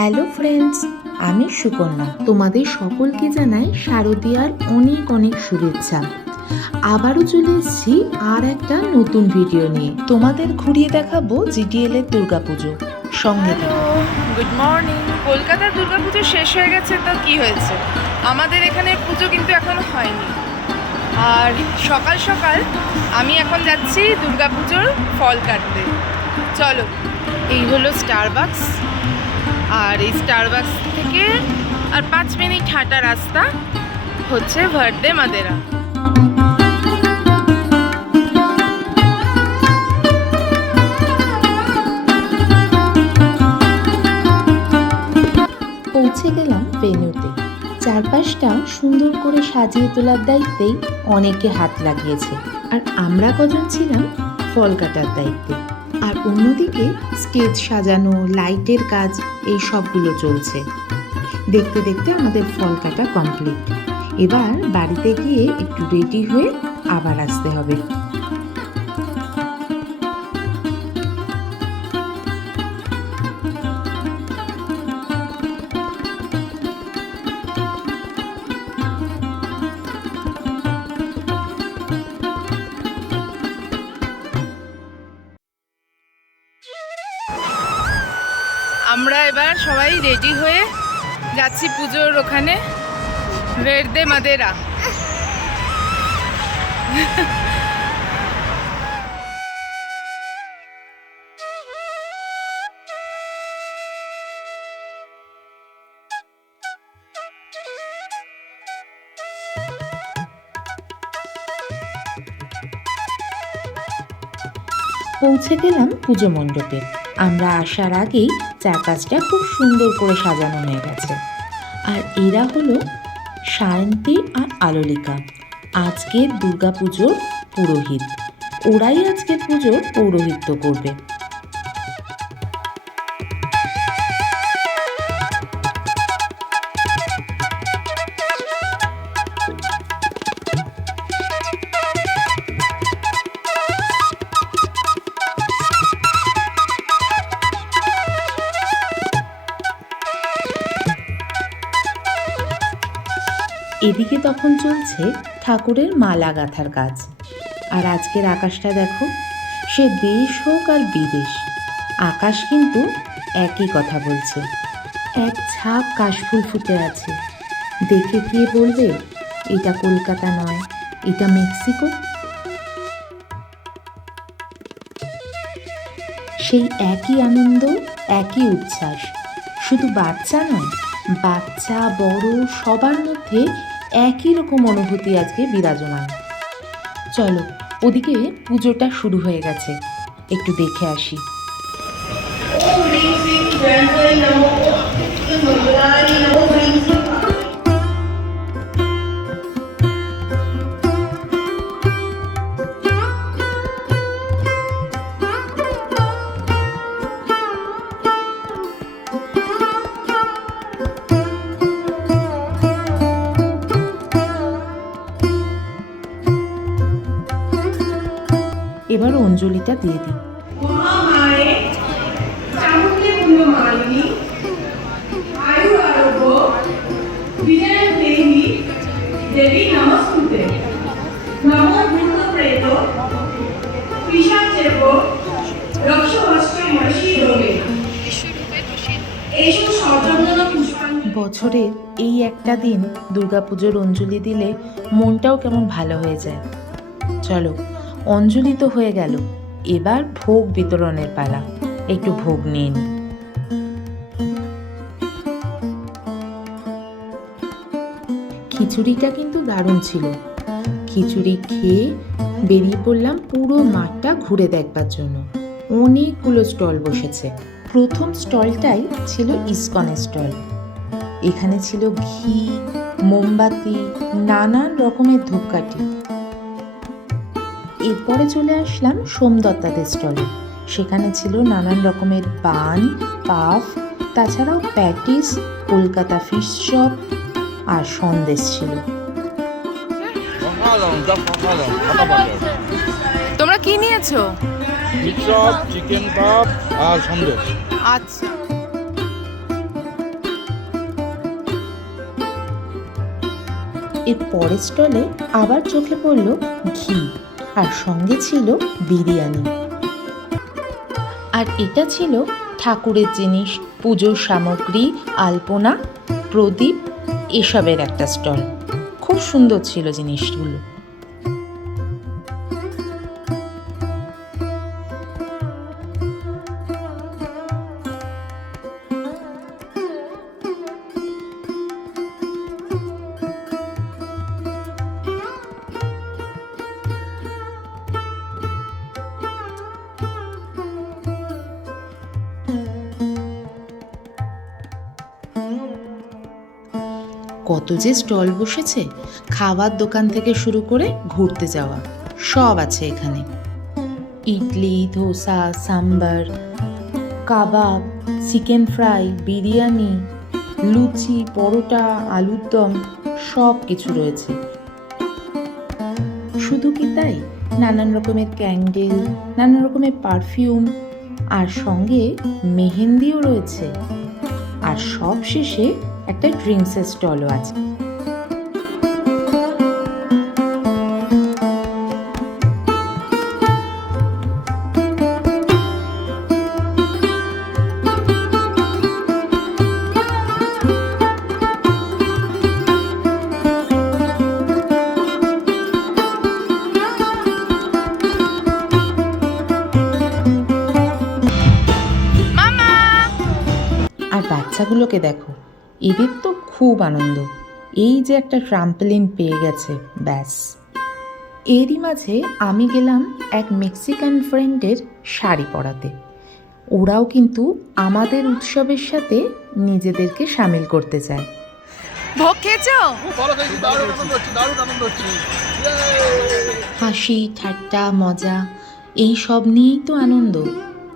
Hello friends, আমি সুকন্যা তোমাদের সকলকে জানাই শারদীয়ার অনেক অনেক শুভেচ্ছা। আবারও চলে এসেছি আর একটা নতুন ভিডিও নিয়ে। তোমাদের ঘুরিয়ে দেখাবো জিটিএল এর দুর্গাপুজো। সঙ্গে। গুড মর্নিং কলকাতার দুর্গাপুজো শেষ হয়ে গেছে, তো কি হয়েছে? আমাদের এখানে পুজো কিন্তু এখনও হয়নি। আর সকাল সকাল আমি এখন যাচ্ছি দুর্গাপুজোর ফল কাটতে। চলো, এই হলো স্টারবাক্স আর এই স্টারবাক্স থেকে আর পাঁচ মিনিট হাঁটা রাস্তা হচ্ছে ভার্ডে মাদেরা পৌঁছে গেলাম ভেন্যুতে চারপাশটা সুন্দর করে সাজিয়ে তোলার দায়িত্বেই অনেকে হাত লাগিয়েছে। আর আমরা কজন ছিলাম ফল কাটার দায়িত্বে। আর অন্যদিকে স্টেজ সাজানো, লাইটের কাজ, এই সবগুলো চলছে। দেখতে দেখতে আমাদের ফল কাটা কমপ্লিট এবার বাড়িতে গিয়ে একটু রেডি হয়ে আবার আসতে হবে। আমরা এবার সবাই রেডি হয়ে যাচ্ছি পুজোর ওখানে। রেডদে মাদেরা। পৌঁছে গেলাম পুজো মণ্ডপে। আমরা আসার আগেই চারপাশটা খুব সুন্দর করে সাজানো হয়ে গেছে। আর এরা হলো সায়ন্তী আর আলোলিকা। আজকের দুর্গাপুজোর পুরোহিত। ওরাই আজকে পুজোর পৌরোহিত্য করবে। এদিকে তখন চলছে ঠাকুরের মালা গাঁথার কাজ। আর আজকের আকাশটা দেখো, সে দেশ হোক আর বিদেশ, আকাশ কিন্তু একই কথা বলছে। এক ছাপ কাশফুল ফুটে আছে। দেখে কে বলবে, এটা কলকাতা নয়, এটা মেক্সিকো? সেই একই আনন্দ, একই উচ্ছ্বাস। শুধু বাচ্চা নয়, বাচ্চা, বড়, সবার মধ্যে একই রকম অনুভূতি আজকে বিরাজমান। চলো, ওদিকে পুজোটা শুরু হয়ে গেছে। একটু দেখে আসি। এবার অঞ্জলিটা দিয়ে দিই। দেবী নমস্তুতে। নম ভূত প্রেত রক্ষহস্ত রোগে। সর্বজনা বছরের এই একটা দিন দুর্গাপুজোর অঞ্জলি দিলে মনটাও কেমন ভালো হয়ে যায়। চলো অঞ্জলি তো হয়ে গেল। এবার ভোগ বিতরণের পালা। একটু ভোগ নিয়ে নিই খিচুড়িটা কিন্তু দারুণ ছিল। খিচুড়ি খেয়ে বেরিয়ে পড়লাম পুরো মাঠটা ঘুরে দেখবার জন্য। অনেকগুলো স্টল বসেছে। প্রথম স্টলটাই ছিল ইসকনের স্টল। এখানে ছিল ঘি, মোমবাতি, নানান রকমের ধূপকাঠি। এরপরে চলে আসলাম সোমদত্তাদের স্টলে। সেখানে ছিল নানান রকমের পান পাফ তাছাড়াও প্যাটিস কলকাতা ফিশ চপ আর সন্দেশ ছিল। তোমরা কি নিয়েছো? চপ চিকেন আর সন্দেশ। আচ্ছা। এর পরের স্টলে আবার চোখে পড়ল ঘি। আর সঙ্গে ছিল বিরিয়ানি। আর এটা ছিল ঠাকুরের জিনিস, পুজোর সামগ্রী, আলপনা, প্রদীপ, এসবের একটা স্টল। খুব সুন্দর ছিল জিনিসগুলো। কত যে স্টল বসেছে, খাবার দোকান থেকে শুরু করে ঘুরতে যাওয়া, সব আছে এখানে। ইডলি, ধোসা, সাম্বার, কাবাব, চিকেন ফ্রাই, বিরিয়ানি, লুচি, পরোটা, আলুর দম, সব কিছু রয়েছে। শুধু কি তাই? নানান রকমের ক্যান্ডেল, নানান রকমের পারফিউম, আর সঙ্গে মেহেন্দিও রয়েছে। আর সব শেষে একটা ড্রিঙ্কসের স্টলও আছে। আর বাচ্চাগুলোকে দেখো। এদের তো খুব আনন্দ। এই যে একটা ট্রাম্পলিন পেয়ে গেছে, ব্যাস। এরই মাঝে আমি গেলাম এক মেক্সিকান ফ্রেন্ডের শাড়ি পরাতে। ওরাও কিন্তু আমাদের উৎসবের সাথে নিজেদেরকে সামিল করতে চায়। হাসি, ঠাট্টা, মজা, এই সব নিয়েই তো আনন্দ।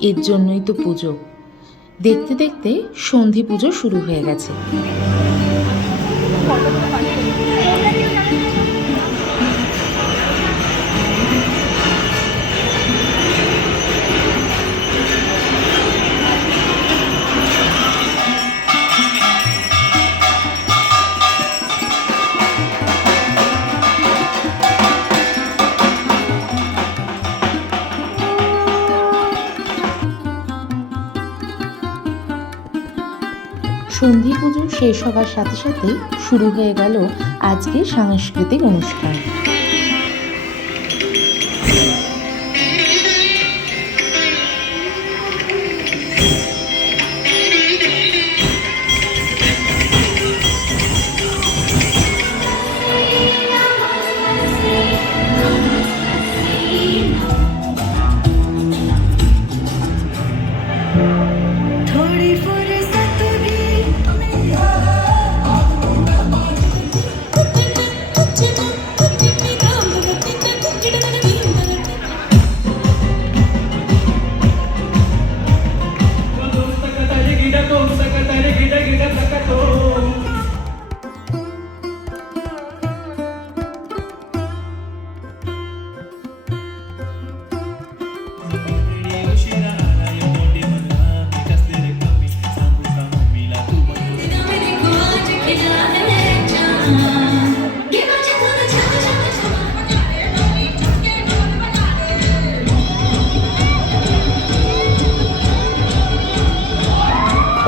এর জন্যই তো পুজো। দেখতে দেখতে সন্ধি পুজো শুরু হয়ে গেছে। সন্ধি পুজো শেষ হওয়ার সাথে সাথে শুরু হয়ে গেল আজকের সাংস্কৃতিক অনুষ্ঠান।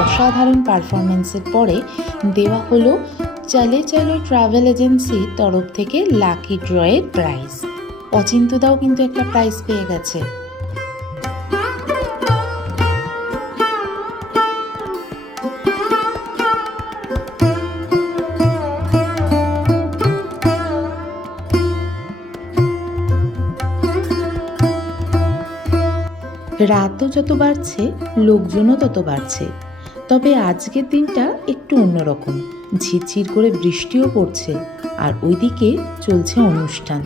অসাধারণ পারফরমেন্সের পরে দেওয়া হলো চলে চলো ট্রাভেল এজেন্সির তরফ থেকে লাকি ড্রয়ের প্রাইজ। অচিন্তদাও কিন্তু একটা প্রাইজ পেয়ে গেছে। রাতও যত বাড়ছে, লোকজনও তত বাড়ছে। তবে আজকের দিনটা একটু অন্যরকম। ঝিরঝির করে বৃষ্টিও পড়ছে আর ওইদিকে চলছে অনুষ্ঠান।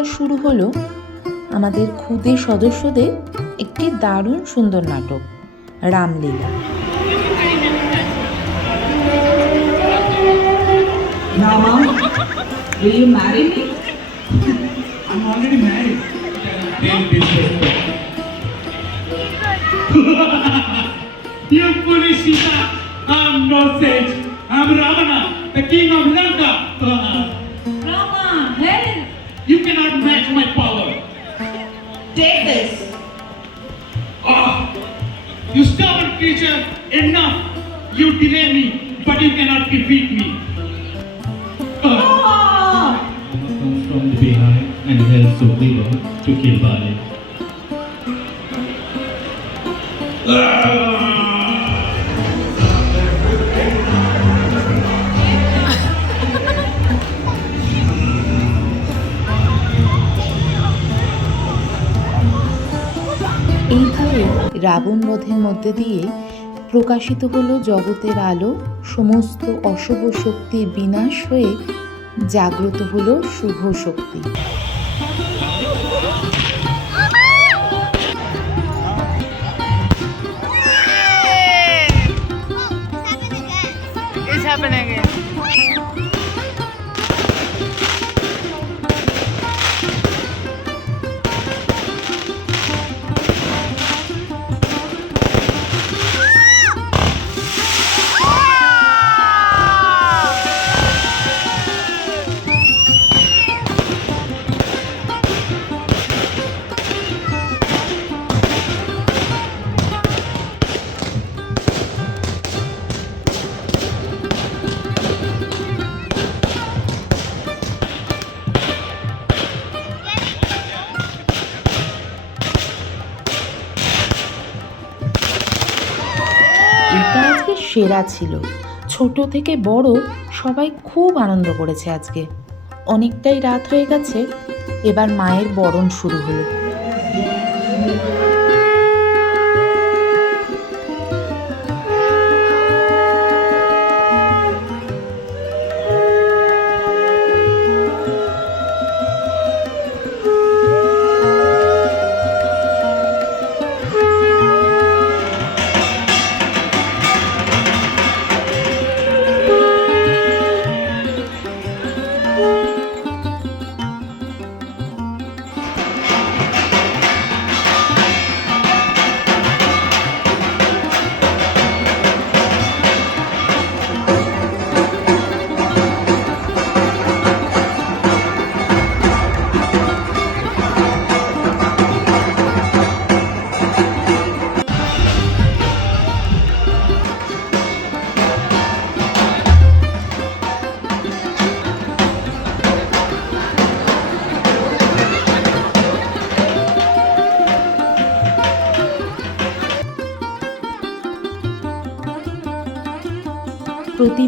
রিহার্সের পর শুরু হলো আমাদের খুদে সদস্যদের একটি দারুণ সুন্দর নাটক Ramlila Rama, will you marry me? I'm already married. You foolish Sita! I'm no sage. I'm Ravana, the king of Lanka. You cannot match my power. Take this. Ah, oh, you stubborn creature, enough. You delay me, but you cannot defeat me. Oh. from behind and helps to kill Bali. Ah. Ravan বধের মধ্যে দিয়ে প্রকাশিত হলো জগতের আলো, সমস্ত অশুভ শক্তির বিনাশ হয়ে জাগ্রত হলো শুভ শক্তি It's happening again. সেরা ছিল। ছোট থেকে বড় সবাই খুব আনন্দ করেছে আজকে। অনেকটাই রাত হয়ে গেছে, এবার মায়ের বরণ শুরু হলো।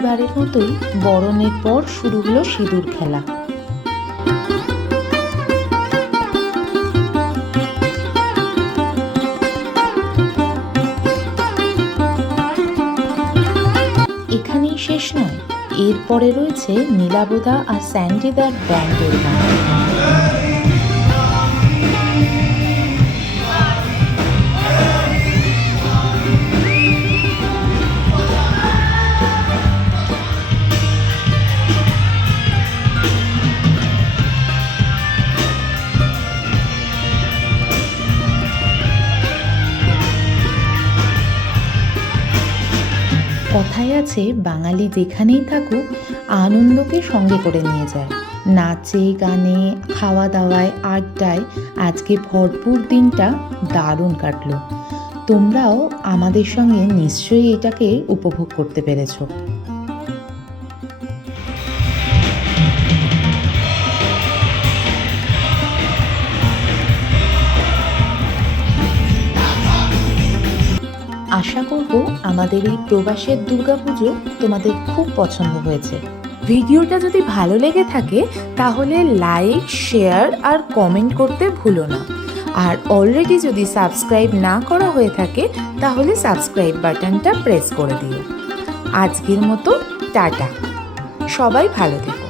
প্রতিবারের মতোই বরণের পর শুরু হলো সিঁদুর খেলা। এখানেই শেষ নয়, এরপরে রয়েছে নীলাবোদা আর স্যান্ডিদার ব্যান্ডের গান কথায় আছে, বাঙালি যেখানেই থাকুক, আনন্দকে সঙ্গে করে নিয়ে যায়। নাচে, গানে খাওয়া দাওয়ায় আড্ডায় আজকে ভরপুর দিনটা দারুণ কাটলো। তোমরাও আমাদের সঙ্গে নিশ্চয়ই এটাকে উপভোগ করতে পেরেছ। আশা করব আমাদের এই প্রবাসের দুর্গাপুজো তোমাদের খুব পছন্দ হয়েছে। ভিডিওটা যদি ভালো লেগে থাকে, তাহলে লাইক, শেয়ার আর কমেন্ট করতে ভুলো না। আর অলরেডি যদি সাবস্ক্রাইব না করা হয়ে থাকে, তাহলে সাবস্ক্রাইব বাটনটা প্রেস করে দিও। আজকের মতো টাটা। সবাই ভালো থেকো।